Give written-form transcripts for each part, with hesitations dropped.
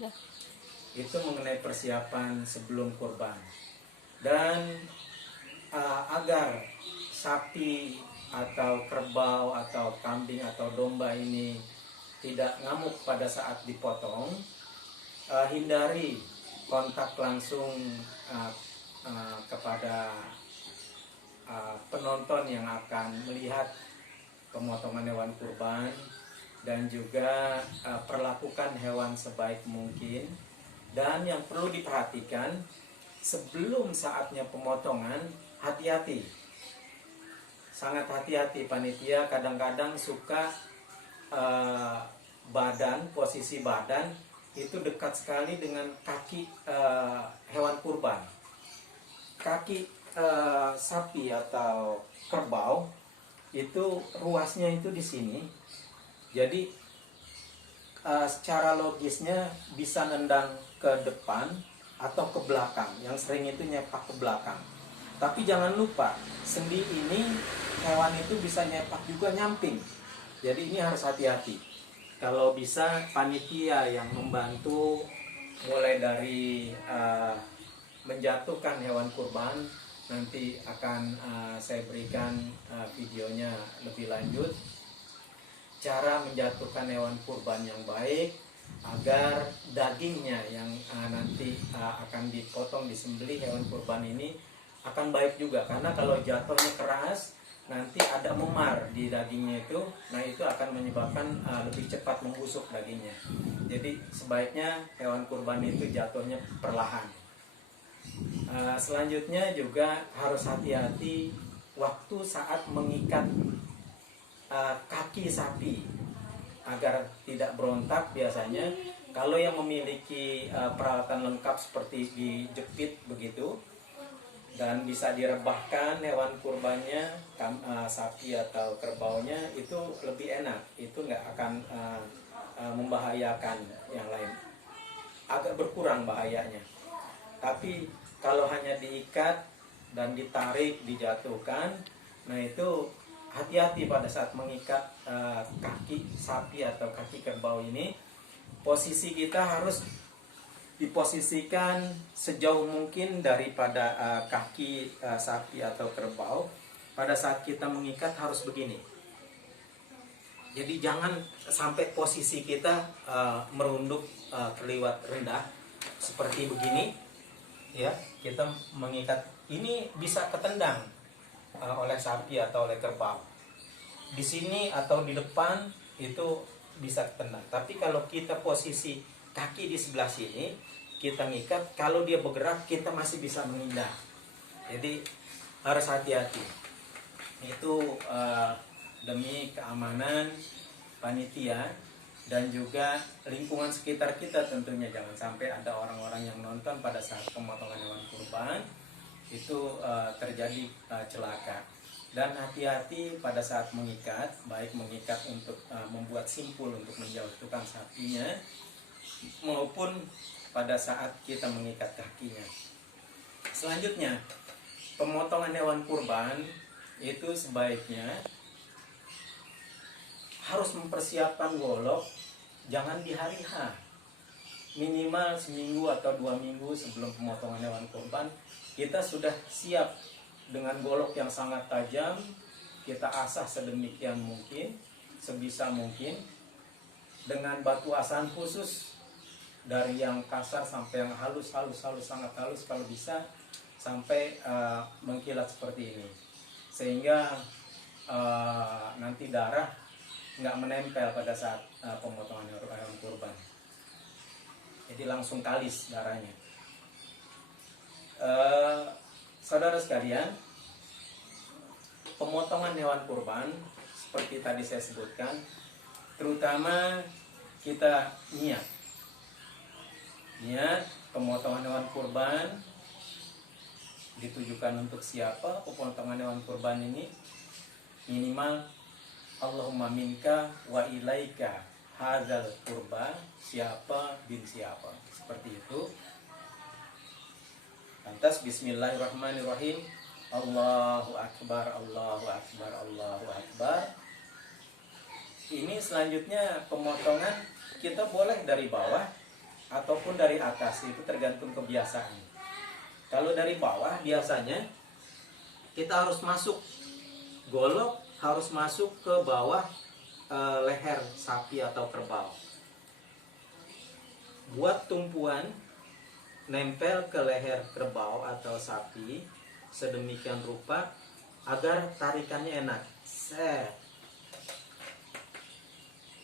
Ya. Itu mengenai persiapan sebelum kurban. Dan agar sapi atau kerbau atau kambing atau domba ini tidak ngamuk pada saat dipotong, hindari kontak langsung kepada penonton yang akan melihat pemotongan hewan kurban, dan juga perlakukan hewan sebaik mungkin. Dan yang perlu diperhatikan, sebelum saatnya pemotongan, hati-hati, sangat hati-hati. Panitia kadang-kadang suka posisi badan itu dekat sekali dengan kaki hewan kurban. Kaki sapi atau kerbau itu ruasnya itu di sini. Jadi secara logisnya bisa nendang ke depan atau ke belakang. Yang sering itu nyepak ke belakang. Tapi jangan lupa, sendi ini hewan itu bisa nyepak juga nyamping. Jadi ini harus hati-hati. Kalau bisa panitia yang membantu mulai dari menjatuhkan hewan kurban, nanti akan saya berikan videonya lebih lanjut. Cara menjatuhkan hewan kurban yang baik agar dagingnya yang nanti akan dipotong, disembelih hewan kurban ini akan baik juga. Karena kalau jatuhnya keras, nanti ada memar di dagingnya itu, nah itu akan menyebabkan lebih cepat membusuk dagingnya. Jadi sebaiknya hewan kurban itu jatuhnya perlahan. Selanjutnya juga harus hati-hati waktu saat mengikat kaki sapi agar tidak berontak. Biasanya kalau yang memiliki peralatan lengkap seperti dijepit begitu dan bisa direbahkan hewan kurbannya, sapi atau kerbaunya, itu lebih enak. Itu nggak akan membahayakan yang lain, agak berkurang bahayanya. Tapi kalau hanya diikat dan ditarik, dijatuhkan, nah itu hati-hati pada saat mengikat kaki sapi atau kaki kerbau ini. Posisi kita harus diposisikan sejauh mungkin daripada kaki sapi atau kerbau. Pada saat kita mengikat harus begini. Jadi jangan sampai posisi kita merunduk terliwat rendah seperti begini. Ya, kita mengikat ini bisa ketendang oleh sapi atau oleh kerbau. Di sini atau di depan itu bisa ketendang. Tapi kalau kita posisi kaki di sebelah sini, kita ngikat, kalau dia bergerak kita masih bisa menghindar. Jadi harus hati-hati. Itu demi keamanan panitia dan juga lingkungan sekitar kita tentunya. Jangan sampai ada orang-orang yang nonton pada saat pemotongan hewan kurban itu terjadi celaka. Dan hati-hati pada saat mengikat, baik mengikat untuk membuat simpul untuk menjatuhkan sapinya, maupun pada saat kita mengikat kakinya. Selanjutnya, pemotongan hewan kurban itu sebaiknya harus mempersiapkan golok, jangan di hari H. Minimal seminggu atau 2 minggu sebelum pemotongan hewan kurban, kita sudah siap dengan golok yang sangat tajam. Kita asah sedemikian mungkin, sebisa mungkin, dengan batu asahan khusus, dari yang kasar sampai yang halus, sangat halus kalau bisa, sampai mengkilat seperti ini, sehingga nanti darah nggak menempel pada saat pemotongan hewan kurban. Jadi langsung kalis darahnya. Saudara sekalian, pemotongan hewan kurban seperti tadi saya sebutkan, terutama kita niat pemotongan hewan kurban ditujukan untuk siapa. Pemotongan hewan kurban ini minimal Allahumma minka wa ilaika hadzal kurba, siapa bin siapa, seperti itu. Lantas bismillahirrahmanirrahim, Allahu akbar, Allahu akbar, Allahu akbar. Ini selanjutnya pemotongan kita boleh dari bawah ataupun dari atas, itu tergantung kebiasaan. Kalau dari bawah biasanya kita harus masuk, golok harus masuk ke bawah leher sapi atau kerbau. Buat tumpuan nempel ke leher kerbau atau sapi sedemikian rupa agar tarikannya enak. Set.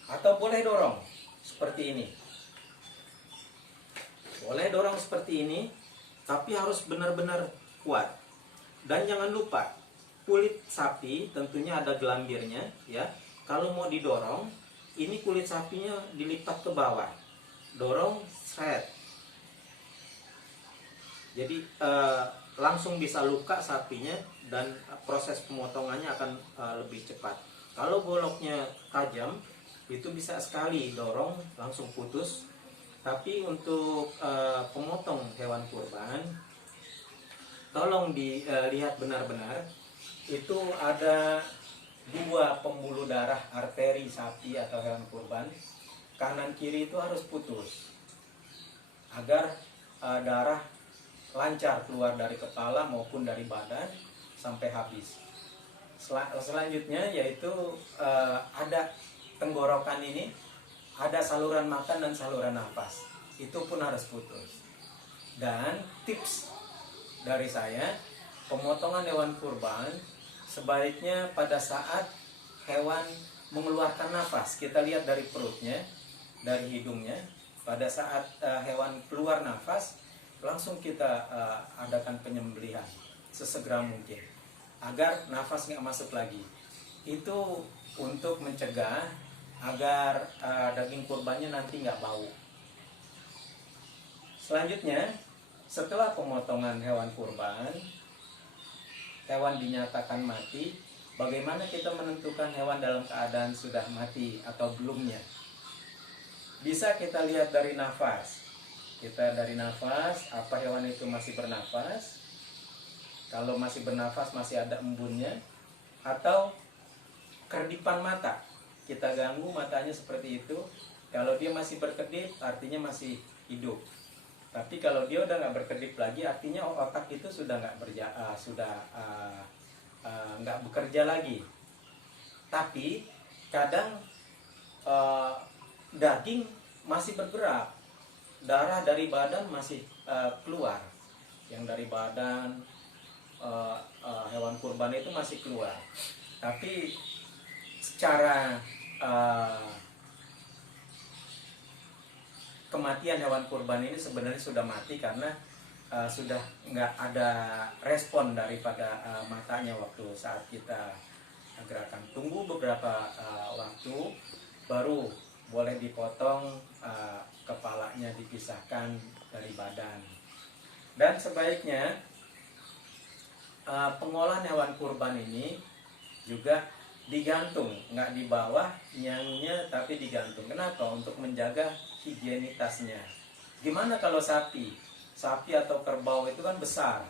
Atau boleh dorong seperti ini. Boleh dorong seperti ini, tapi harus benar-benar kuat. Dan jangan lupa, kulit sapi tentunya ada gelambirnya ya. Kalau mau didorong, ini kulit sapinya dilipat ke bawah. Dorong, set. Jadi langsung bisa luka sapinya dan proses pemotongannya akan lebih cepat. Kalau goloknya tajam, itu bisa sekali dorong langsung putus. Tapi untuk pemotong hewan kurban, tolong dilihat benar-benar, itu ada 2 pembuluh darah arteri sapi atau hewan kurban, kanan kiri itu harus putus agar darah lancar keluar dari kepala maupun dari badan sampai habis. Selanjutnya yaitu ada tenggorokan ini, ada saluran makan dan saluran nafas, itu pun harus putus. Dan tips dari saya, pemotongan hewan kurban sebaiknya pada saat hewan mengeluarkan nafas. Kita lihat dari perutnya, dari hidungnya. Pada saat hewan keluar nafas, langsung kita adakan penyembelihan sesegera mungkin agar nafas nggak masuk lagi. Itu untuk mencegah agar daging kurbannya nanti nggak bau. Selanjutnya, setelah pemotongan hewan kurban, hewan dinyatakan mati, bagaimana kita menentukan hewan dalam keadaan sudah mati atau belumnya? Bisa kita lihat dari nafas. Kita dari nafas, apa hewan itu masih bernafas? Kalau masih bernafas, masih ada embunnya. Atau kerdipan mata. Kita ganggu matanya seperti itu. Kalau dia masih berkedip, artinya masih hidup. Tapi kalau dia udah nggak berkedip lagi, artinya otak itu sudah nggak nggak bekerja lagi. Tapi kadang daging masih bergerak, darah dari badan masih keluar, yang dari badan hewan kurban itu masih keluar. Tapi secara kematian hewan kurban ini sebenarnya sudah mati karena sudah nggak ada respon daripada matanya waktu saat kita gerakan. Tunggu beberapa waktu baru boleh dipotong, kepalanya dipisahkan dari badan. Dan sebaiknya pengolahan hewan kurban ini juga digantung, nggak di bawah nyangnya tapi digantung. Kenapa? Untuk menjaga higienitasnya. Gimana kalau sapi? Sapi atau kerbau itu kan besar.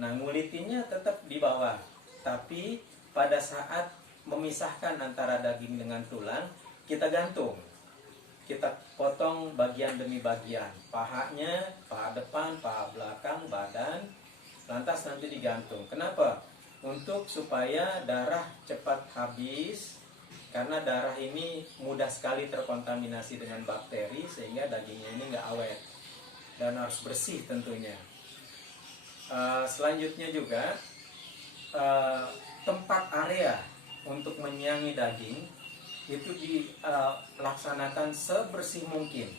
Nah, ngulitinnya tetap di bawah. Tapi pada saat memisahkan antara daging dengan tulang, kita gantung. Kita potong bagian demi bagian. Pahanya, paha depan, paha belakang, badan. Lantas nanti digantung. Kenapa? Untuk supaya darah cepat habis. Karena darah ini mudah sekali terkontaminasi dengan bakteri, sehingga dagingnya ini nggak awet. Dan harus bersih tentunya. Selanjutnya juga, tempat area untuk menyiangi daging itu dilaksanakan sebersih mungkin.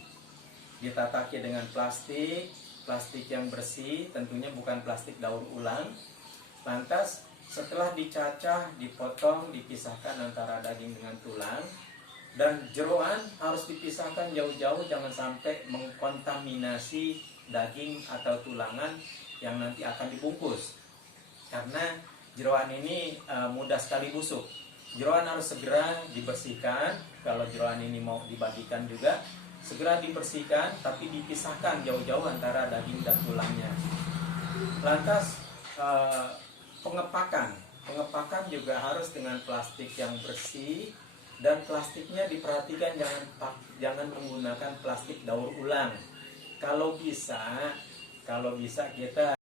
Ditataki dengan plastik yang bersih, tentunya bukan plastik daur ulang. Lantas setelah dicacah, dipotong, dipisahkan antara daging dengan tulang. Dan jeroan harus dipisahkan jauh-jauh, jangan sampai mengkontaminasi daging atau tulangan yang nanti akan dibungkus. Karena jeroan ini mudah sekali busuk. Jeroan harus segera dibersihkan. Kalau jeroan ini mau dibagikan juga, segera dibersihkan, tapi dipisahkan jauh-jauh antara daging dan tulangnya. Lantas pengepakan juga harus dengan plastik yang bersih. Dan plastiknya diperhatikan jangan menggunakan plastik daur ulang. kalau bisa kita